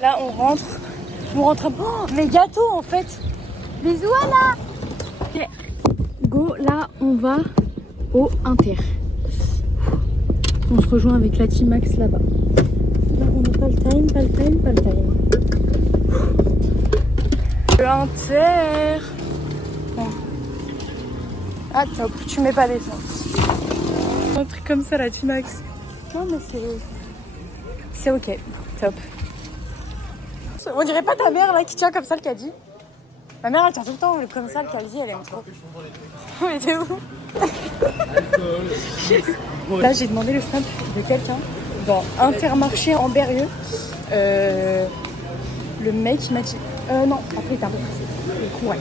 Là, on rentre. On rentre. Oh, mes gâteaux en fait. Bisous, Anna. Ok. Go, là, on va au Inter. On se rejoint avec la Team Max là-bas. Là, on n'a pas le time. Le Inter. Bon. Ah, top. Tu mets pas d'essence. Un truc comme ça, la Team Max. Non, mais c'est ok. Top. On dirait pas ta mère là qui tient comme ça le caddie. Ma mère elle tient tout le temps comme ça le caddie, elle aime trop. Mais t'es où? Là j'ai demandé le snap de quelqu'un dans Intermarché en Berrieux. Le mec il m'a dit non, après il était un peu pressé. Du coup ouais.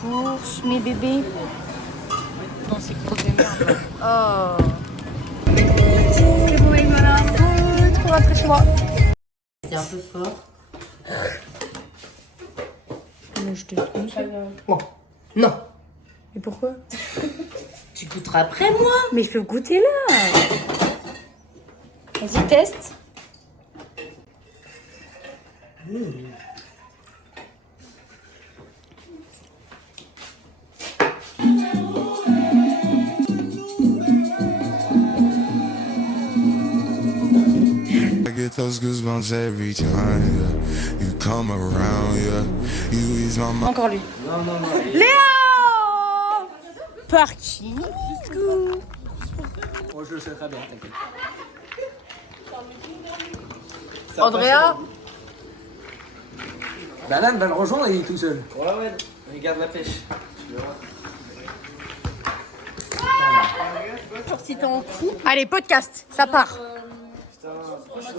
Course mes bébés. Non c'est gros de merde. Oh. C'est bon mec voilà. Trop rentrer chez moi. C'est un peu fort. Je te Bon. Non. Et pourquoi? Tu goûteras après moi. Mais il faut goûter là. Vas-y, teste. I get those goosebumps every time you come around, you ease my mind. Encore lui. Non. Léo Parking. Moi je le sais très bien, t'inquiète. Andrea. Banane va le rejoindre et il est tout seul. Ouais, regarde la pêche. Si t'es en couple. Allez, podcast, ça part.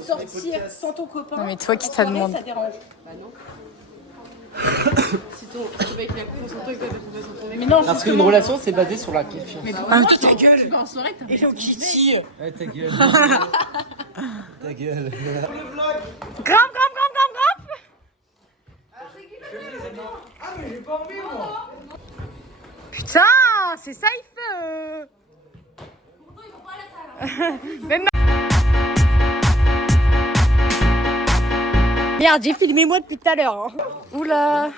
Sortir sans ton copain. Non mais toi qui t'a demandé. Ça dérange. Bah non. Si ton mec il a confiance en toi et que t'as confiance en ton mec. Mais non, parce qu'une relation c'est basé sur la confiance. Mais ta gueule. Tu vas en soirée, t'as Hello Kitty. Ouais, ta gueule. Ta gueule. Grampe. Ah mais j'ai pas envie moi. Putain, c'est safe. Pourtant ils vont pas à la salle. Même Merde, j'ai filmé moi depuis tout à l'heure. Hein. Oula.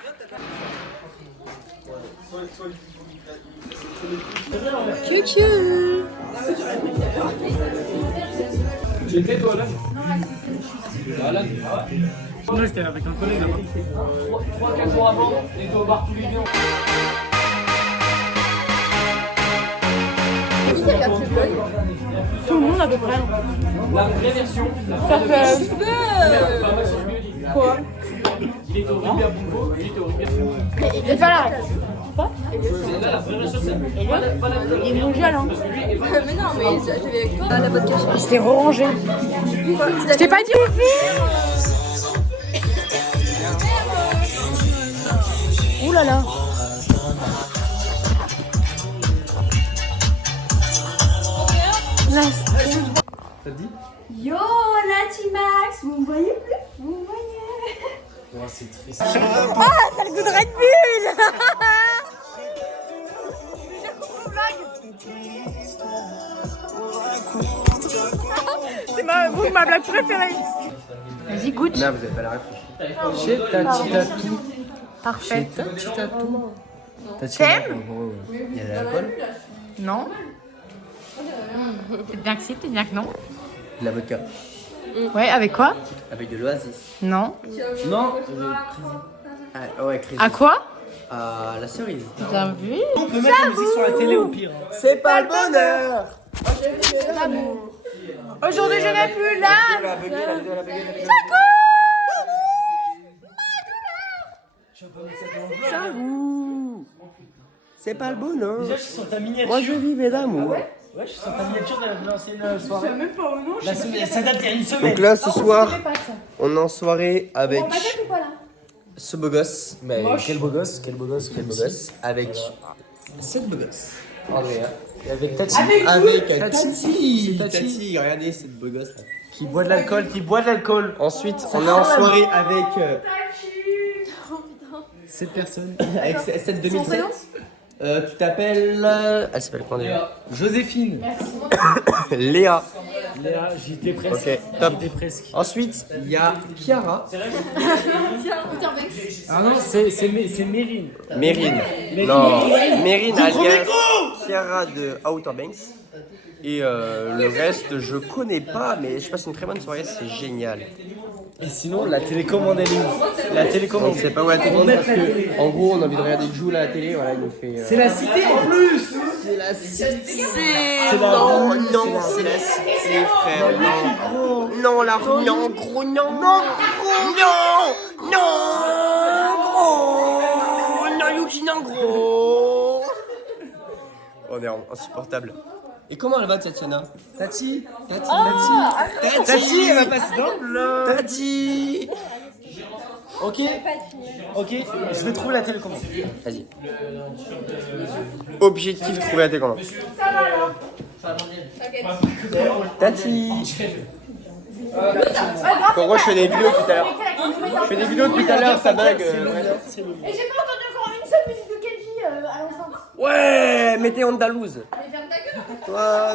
Cucu. J'étais toi là. Voilà. Moi j'étais avec un collègue là-bas. 3-4 jours avant, on était au bar tous les lions. Tout le monde à peu près. La vraie version. Ça fait. Quoi? Il était au rugby à Bungo, il était au rugby à Bungo. Il est pas là. Quoi? Là, la vraie version, c'est pas la Il est mondial, hein. Mais non, mais j'avais avec toi la boîte cachée. Il s'était rerangé. Je t'ai pas dit. Ouh là là. T'as dit? Yo, la T-Max, vous me voyez plus? Vous me voyez? Ouais, c'est triste. Ah, ça a le goût de Red Bull. C'est ma blague préférée. Vas-y, goûte. Là, vous avez pas la réfléchie. Chez Tatitatou. Parfait. Tatitatou. T'aimes? Il y a de l'alcool? Non. Peut-être bien que si, peut-être bien que non. De la vodka. Ouais, avec quoi? Avec de l'oasis. Non. Non. Ah ouais, crazy. À quoi? À la cerise. Bien vu. On peut mettre la musique sur la télé au pire. C'est pas le bonheur. Aujourd'hui, je n'ai plus l'âme. C'est pas le bonheur. Déjà, je suis sur ta miniature. Moi, je vivais d'amour. Ouais, je suis sur ta miniature de l'ancienne soirée. Je sais même pas où non. Ça date d'il y a une semaine. Donc là, ce soir, on est en soirée avec Ou pas là? ce beau gosse. Mais quel beau gosse, quel beau gosse, quel beau gosse. Avec cette beau gosse. Andrea. Et avec Tati. Avec Tati. Tati, regardez cette beau gosse là. Qui boit de l'alcool, qui boit de l'alcool. Ensuite, on est en soirée avec cette personne. Avec cette 2007. Tu t'appelles. Elle s'appelle comment déjà? Joséphine. Léa. Léa, j'étais presque. Ok, top. J'étais presque. Ensuite, il y a Chiara. Ah non, c'est Mérine. Mérine. Non, Mérine alias Chiara de Outer Banks. Et le reste, je connais pas, mais je passe une très bonne soirée, c'est génial. Et sinon, la télécommande, elle est où? La On télécommande. ne sait pas où la télécommande parce que, en gros, on a envie de regarder Jules à la télé, voilà, il nous fait. C'est la cité en plus. C'est la cité. C'est la Non, rue, non, c'est la c'est rue. la cité, frère. Non, non, la rue, non, gros, non, non, non, gros, non, Yuki, non, gros. On est insupportable. Et comment elle va, Tatiana? Tati, Tati, elle va passer dans le bloc. Tati. Ok. Ok, je vais trouver la télécommande. Vas-y. Objectif, trouver la télécommande. Tati. En gros, je fais des vidéos tout à l'heure. Je fais des vidéos depuis tout à l'heure, ça bug. Et j'ai pas entendu encore une seule musique de Kenji à l'enceinte. Ouais, mettez Andalouse. Mais ferme ta gueule.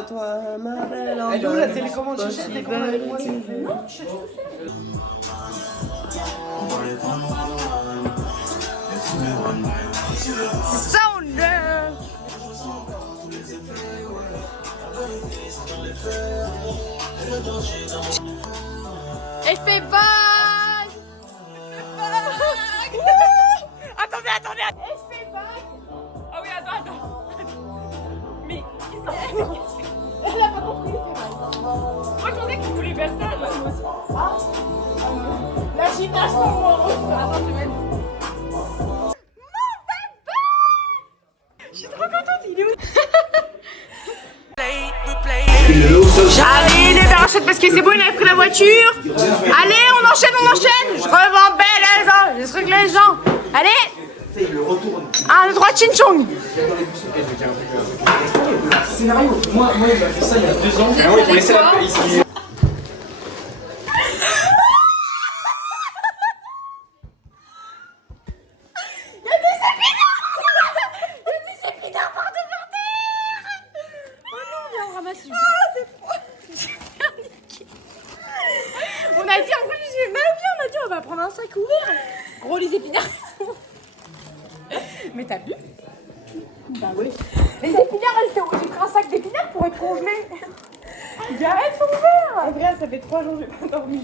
Toi, ma belle Andalouse. Elle est où la télécommande? Cherchez la télécommande avec moi. Non, je suis tout seul. Sounder. Elle fait vague. Attendez. Elle fait vague. Ah oui, attends. Mais elle a pas compris. Moi je pensais que tu voulais faire ça. La gymnastique amoureuse. Attends, je vais mettre. Je suis trop contente, il est où? Allez, les barrachettes parce que c'est bon, il a pris la voiture. Allez, on enchaîne. Je revends belle les gens, je truc les gens. Allez. 1, 2, 3, chinchong. Scénario. Moi, il m'a fait ça il y a 2 ans. Ah oui, il faut laisser la paix ici. On a dit, en plus, j'ai mal vu, on a dit, on va prendre un sac ouvert. Gros, les épinards. Mais t'as vu? Bah oui. Les épinards, j'ai pris un sac d'épinards pour être congelé. Arrête, sont ouverts. Vrai, ça fait 3 jours que j'ai pas dormi.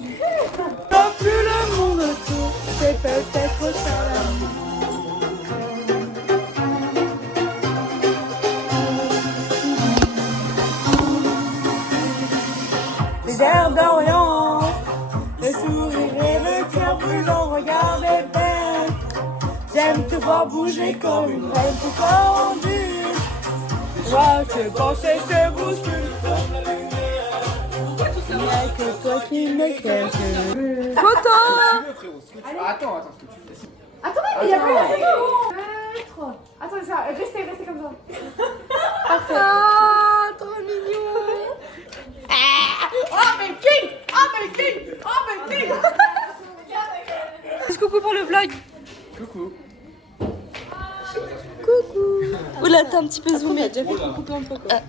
Tant plus le monde autour, c'est peut-être ça l'amour. Les airs d'Orient, le sourire et le cœur brûlant, regardez belle. J'aime te voir bouger comme une reine tout pendue. Moi, ce pensée se bouscule comme la lumière. Il n'y a que toi qui m'éclaire. Photo. Attends. Attendez, mais il y a pas la photo. Attendez, ça, restez comme ça. Parfait. Oh, trop mignon. Oh, mais King. Coucou pour le vlog. Coucou. Oula, t'es un petit peu zoomé. Déjà fait coucou plein de fois quoi.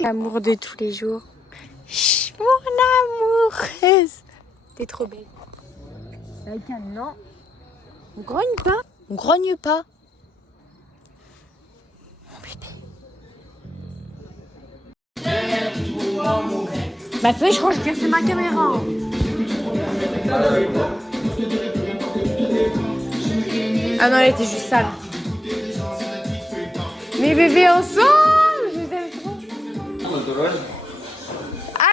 L'amour de tous les jours. Chut, mon amoureuse. T'es trop belle. Avec un non. On grogne pas. Mon bébé. Bah fais, je crois que j'ai cassé ma caméra. Ah non, elle était juste sale. Mais bébé ensemble, je les aime trop.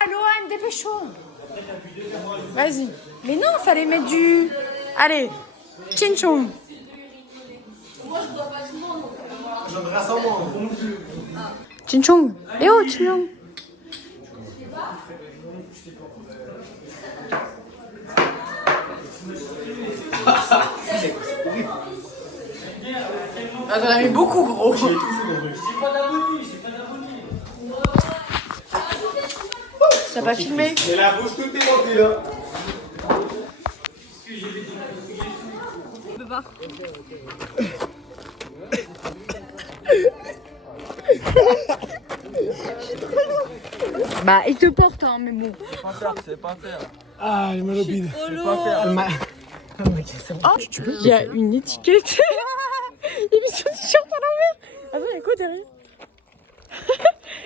Allô Anne, dépêche-toi. Vas-y. Mais non, fallait mettre du... Allez, chinchong. Chinchong. Eh oh, chinchong. Ah, t'en as mis beaucoup, gros. T'as pas filmé? Mais la bouche tout est remplie là. Bah, il te porte, hein, mais bon. C'est pas faire. Ah, il m'a lobide. C'est pas faire. Oh, il y a une étiquette. Il met son t-shirt à l'envers. Attends, il y a quoi derrière?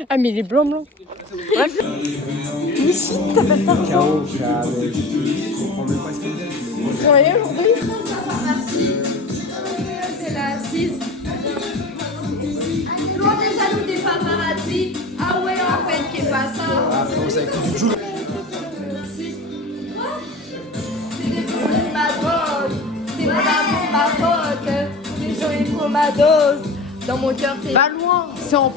Ah, mais il est blanc. Bref. Ici, t'appelles pas ça? Vous travaillez aujourd'hui? C'est la 6. Loin des jaloux des paparazzi. Ah ouais, en fait, qu'est pas ça. C'est devenu ma drogue. C'est mon amour, ma pote. Les gens, il faut ma dose. Dans mon cœur, c'est pas loin. C'est en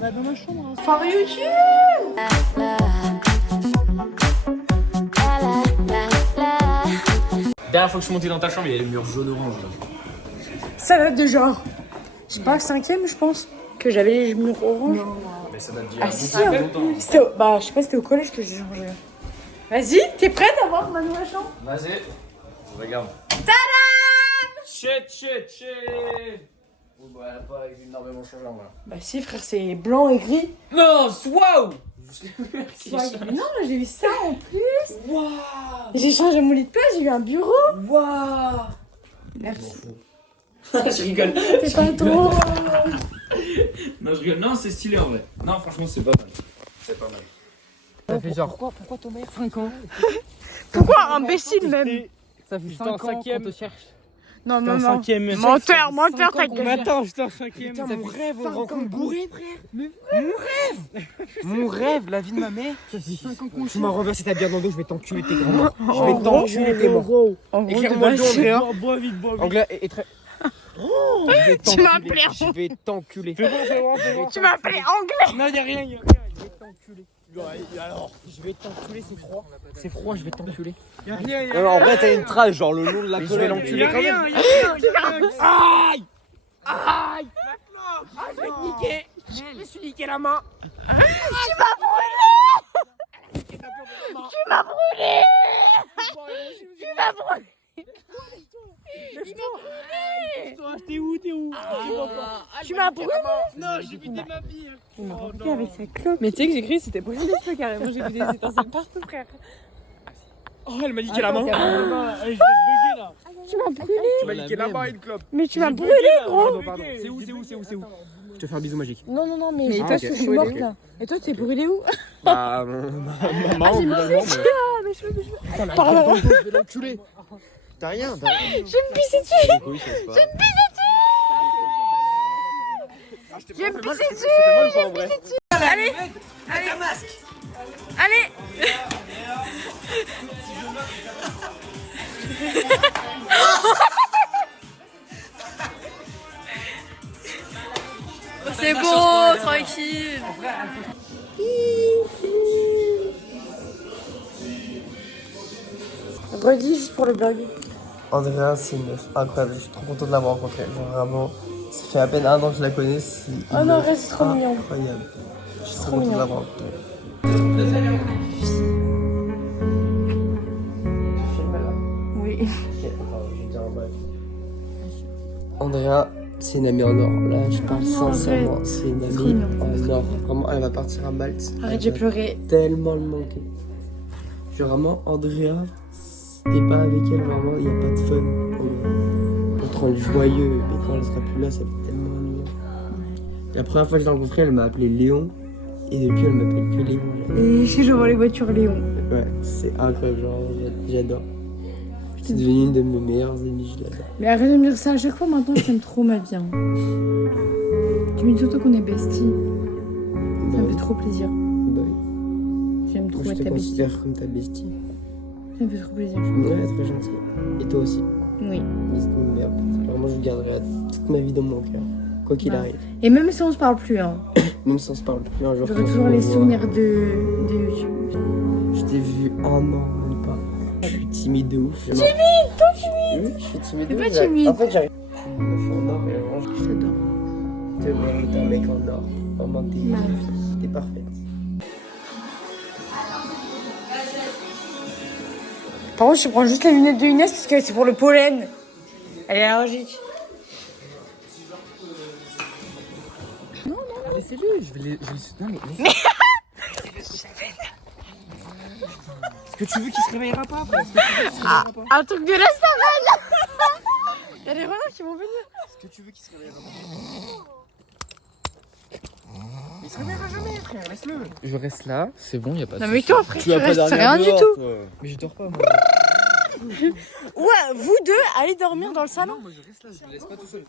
Dans ma chambre. For YouTube. Dernière fois que je suis monté dans ta chambre, il y avait le mur jaune-orange. Ça date de genre, je sais pas, 5e, je pense, que j'avais les murs orange. Mais ça date d'il y Ah a si, beaucoup longtemps. bah je sais pas, c'était au collège que j'ai changé. Vas-y, t'es prête à voir ma nouvelle chambre? Vas-y. Regarde. Shit. Oh, bah, elle a pas énormément changé en vrai. Bah si frère, c'est blanc et gris. Non, waouh. Non, j'ai eu ça en plus. Waouh. J'ai changé mon lit de place, j'ai eu un bureau. Waouh. Merci. Je rigole. T'es pas trop. Non, je rigole. Non, c'est stylé en vrai. Non, franchement, c'est pas mal. C'est pas mal. Ça fait genre. Pourquoi ton mère 5 ans? Pourquoi imbécile même? Ça fait 5 ans qu'on te cherche. Non, T'es en maman. 5e. Menteur, ta Mais gueule. attends, j'étais en 5e. Ça mon rêve, on rencontre bourré, frère. Mon rêve, la vie de ma mère. Tu m'as renversé ta bière dans le dos, je vais t'enculer tes grands-mères. Je vais t'enculer tes morts. En gros, Éclaire-moi le dos, Andrea. Bois vite. Tu Anglais m'as appelé Je vais t'enculer. Tu m'as appelé anglais. Non, y'a rien. Je vais t'enculer. Alors, je vais t'enculer, c'est froid. C'est froid, je vais t'enculer. Y'a rien. En vrai, t'as une trace, genre le long de la colonne. Je vais l'enculer quand même. Aïe. Ah, je vais te niquer. Je me suis niqué la main. Tu m'as brûlé. T'es où? Tu m'as brûlé. Non, j'ai vidé ma vie. Il m'a brûlé avec sa clope. Mais tu sais que j'ai cru que c'était brûlé les cheveux carrément. J'ai vu des étincelles partout, frère. Oh, elle m'a niqué la main. Je vais te bugger là. Tu m'as brûlé. Tu m'as niqué la main et une clope. Mais tu m'as brûlé, gros. Pardon. C'est où? Je te fais un bisou magique. Non, mais toi, ok. je suis morte là. Et toi, t'es brûlé où? Bah, maman, J'ai mangé mes cheveux. Pardon. Je vais l'enculer. T'as rien. Je vais me pisser dessus. Je vais me pisser dessus. Allez. C'est bon, tranquille. Redis juste pour le blog. Andrea, c'est une meuf incroyable, je suis trop content de l'avoir rencontrée. Genre vraiment, ça fait à peine 1 an que je la connais. C'est Oh non, reste trop mignon. incroyable. Je suis trop Trop content de mignon. l'avoir rencontrée. Oui. Andrea, c'est une amie en or. Là, je parle Non, sincèrement. arrête. C'est une C'est trop amie mignon. en or. Vraiment, elle va partir à Malte. Arrête, j'ai pleuré. Tellement le manquer. Genre vraiment, Andrea, si t'es pas avec elle, vraiment, il n'y a pas de fun. On te rend joyeux, mais quand elle sera plus là, ça fait tellement ennuyant. La première fois que je l'ai rencontrée, elle m'a appelé Léon. Et depuis, elle m'appelle que Léon. Et je vois les voitures Léon. Ouais, c'est incroyable, genre, j'adore. C'est devenu une de mes meilleures amies, je l'adore. Mais arrête de me dire ça à chaque fois, maintenant je t'aime trop ma vie. Hein. Tu me dis surtout qu'on est besties. Ça me fait trop plaisir. Bah oui. J'aime trop Je être te ta bestie. considère comme ta bestie. Ça me fait trop plaisir. Ouais, très gentil. Et toi aussi. Oui. Mais c'est une merde. Vraiment, je garderai toute ma vie dans mon cœur. Quoi qu'il Ouais. arrive. Et même si on se parle plus, hein, Même si on se parle plus un jour. j'aurai qu'on se toujours les revoit. souvenirs de YouTube. Je t'ai vu 1 an, même pas. Je suis timide de ouf. Timide, toi timide. Oui, je suis timide T'es de pas ouf. timide. En fait, j'arrive. Je suis une meuf en or et vraiment, J'adore. t'es un mec en or. Vraiment, Ma vie. t'es parfaite. Par contre, je prends juste les lunettes de Inès parce que c'est pour le pollen. Elle est allergique. laissez-le. Je vais le... Non mais... Est-ce que tu veux qu'il se réveillera pas après? Est-ce que tu veux qu'il se réveillera pas? Un truc de la savane. Il y a des renards qui vont venir. Est-ce que tu veux qu'il se réveillera pas? Il se réveillera jamais, frère, laisse-le. Je reste là, c'est bon, y a pas de Non mais souci. toi frère, tu restes rien du tout. Mais je dors pas, moi. Ouais, vous deux, allez dormir dans le salon. Non, moi je reste là, je le laisse pas tout seul.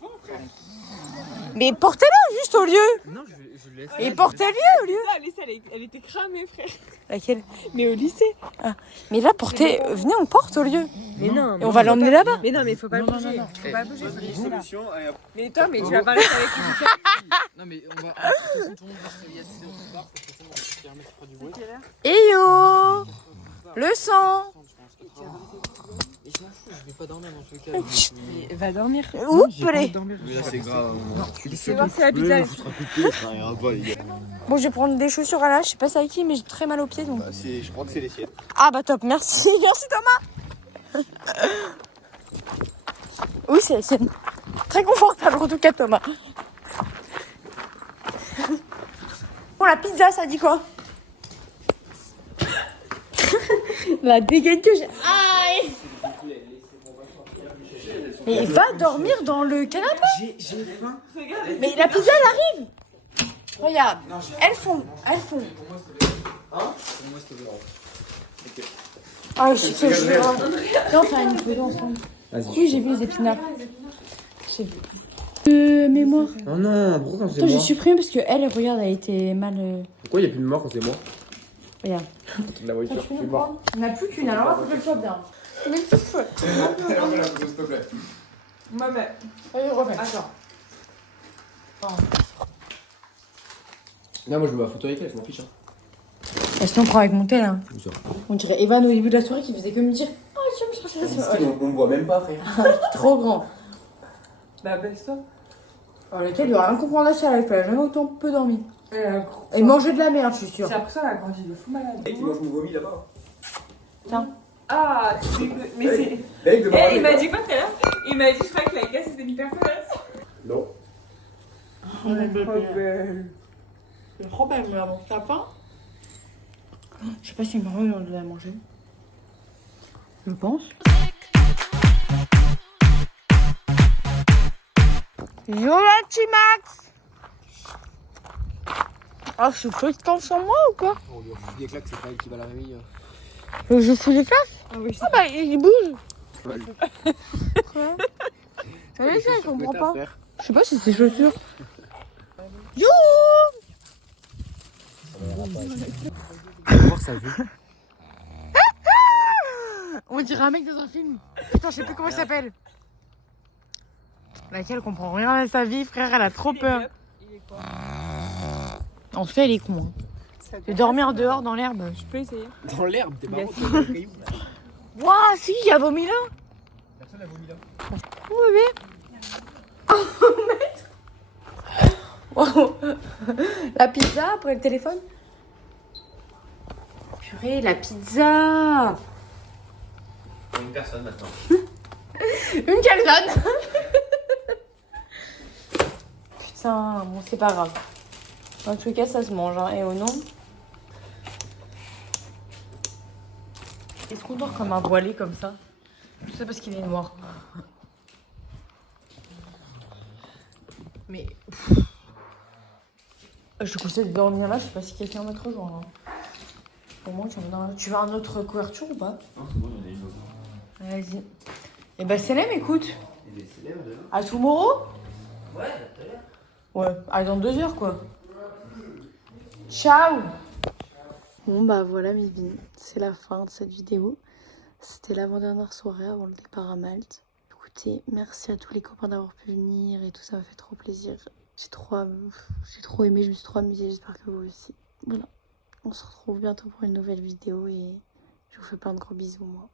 Mais portez-la juste au lieu. Non, je le laisse. Et portez-le au lieu. Alice, elle était cramée, frère. Laquelle? Mais au lycée. Mais là, portez, venez, on porte au lieu. Mais non. Et on va l'emmener là-bas. Mais non, mais faut pas Non, bouger. non, non. Faut pas bouger. Faut laisser là. Solution, allez hop. Mais toi, mais tu vas pas rester avec une Non, mais on va. De toute façon, tout le monde va se réveiller à 6h du soir. Parce que on va se permettre de faire du bruit. Et yo, le sang. Et je m'en fous, je vais pas dormir dans tous les cas. Mais va dormir. Oups, les. Là, c'est grave. C'est voir si la pizza. Bon, je vais prendre des chaussures à l'âge. Je sais pas c'est avec qui, mais j'ai très mal aux pieds donc. Je crois que c'est les siennes. Ah bah top, merci, merci Thomas. Oui, c'est la sienne. Très confortable en tout cas Thomas. Bon, la pizza, ça dit quoi? La dégaine que j'ai. Aïe. Mais va dormir dans le canapé. J'ai faim. Mais la pizza, elle arrive. Regarde, elles font. Ah, je sais que je vais. Viens, on fait une photo ensemble. Oui, j'ai vu les épinards. J'ai vu. Mémoire. Oh non, pourquoi quand c'est Attends, j'ai moi? supprimé parce que elle, regarde, elle était mal. Pourquoi il y a plus de mort quand c'est moi? Regarde. La voiture, je suis mort. Il n'y en a plus qu'une, alors là, faut qu'elle soit bien. Mais c'est chouette. Maman. Allez, refais. Attends. Non, moi je me mets à photo avec elle, je m'en fiche. Hein. Est-ce qu'on prend avec mon tel hein? Où ça? On dirait Evan au début de la soirée qui faisait que me dire oh, je me cherche la soirée. On me voit même pas, frère. Trop grand. Bah, baisse-toi. Alors, lequel il doit rien comprendre à ça, il fallait jamais autant peu dormir. Et manger de la merde, je suis sûre. J'ai l'impression qu'elle a grandi de fou malade. Mec, moi je me vomis là-bas. Tiens. Ah, mais c'est. Mec, de Il m'a dit quoi tout à l'heure? Il m'a dit, je crois que la casse c'était une perforation. Non. Oh, elle est belle. C'est trop belle, mais avant, t'as faim? Je sais pas si maman on doit la manger. Je pense. Yo la T-Max! Ah, je fais de temps sans moi ou quoi? On lui a foutu des claques, c'est pas elle qui va la réveiller. Je fous des classes? Ah oui, Ah bah il bouge! Ouais. Quoi? Ça y est, je comprends pas. Frère. Je sais pas si c'est chaussures. Yo! On va voir sa vue. On dirait un mec dans un film. Putain, je sais plus comment il s'appelle. Laquelle comprend rien à sa vie, frère, elle a trop peur. Il est quoi? En tout cas, il est con. Hein. De dormir dehors dans l'herbe. Je peux essayer. Dans l'herbe, t'es marrant. Waouh, si, il y a vomi là. Personne n'a vomi là. Oh bébé. Oh, la pizza après le téléphone. Purée, la pizza. Une personne maintenant. Une calzone. Putain, bon c'est pas grave. En tout cas ça se mange hein. Et au nom. Est-ce qu'on dort comme un voilé comme ça? Tout ça parce qu'il est noir. Mais je te conseille de dormir là, je sais pas si quelqu'un va te rejoindre. Hein. Au moins tu veux un autre couverture ou pas? Non, c'est bon, il y en a une autre. Vas-y. Et bah Célèbre, écoute. À tomorrow? Ouais, tout à l'heure. Ouais, allez dans 2 heures quoi. Ciao. Bon bah voilà mes vignes, c'est la fin de cette vidéo. C'était l'avant-dernière soirée avant le départ à Malte. Écoutez, merci à tous les copains d'avoir pu venir et tout, ça m'a fait trop plaisir. J'ai trop aimé, je me suis trop amusée, j'espère que vous aussi. Voilà, on se retrouve bientôt pour une nouvelle vidéo et je vous fais plein de gros bisous moi.